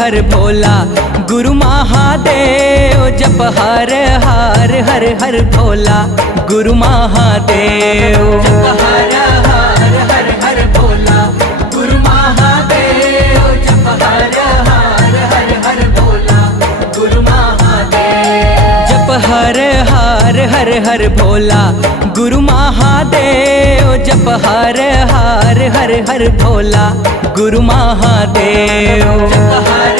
हर भोला गुरु महादेव। जप हर हर हर हर भोला गुरु महादेव। जप हर हर हर हर भोला गुरु महादेव। जप हर हर हर हर भोला गुरु महादेव। जप हर हर हर हर भोला गुरु महादेव। जप हर हर हर हर भोला गुरु महादेव। जप हर